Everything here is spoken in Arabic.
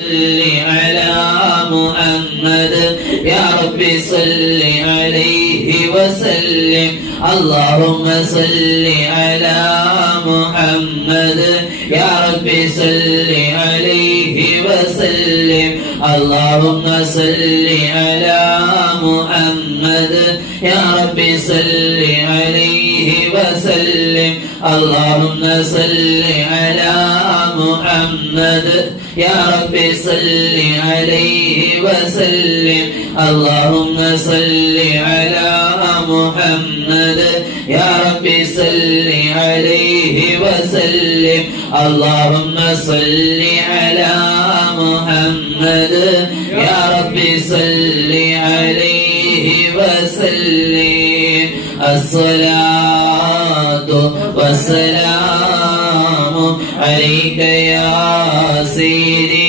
صل على محمد يا رب صل عليه وسلم اللهم صل على محمد يا رب صل عليه وسلم اللهم صل على محمد يا رب صل عليه وسلم اللهم صل على محمد يا رب صل عليه وسلم اللهم صل على محمد يا رب صل عليه وسلم اللهم صل على محمد يا رب صل عليه وسلم الصلاة والسلام عليك يا سيدي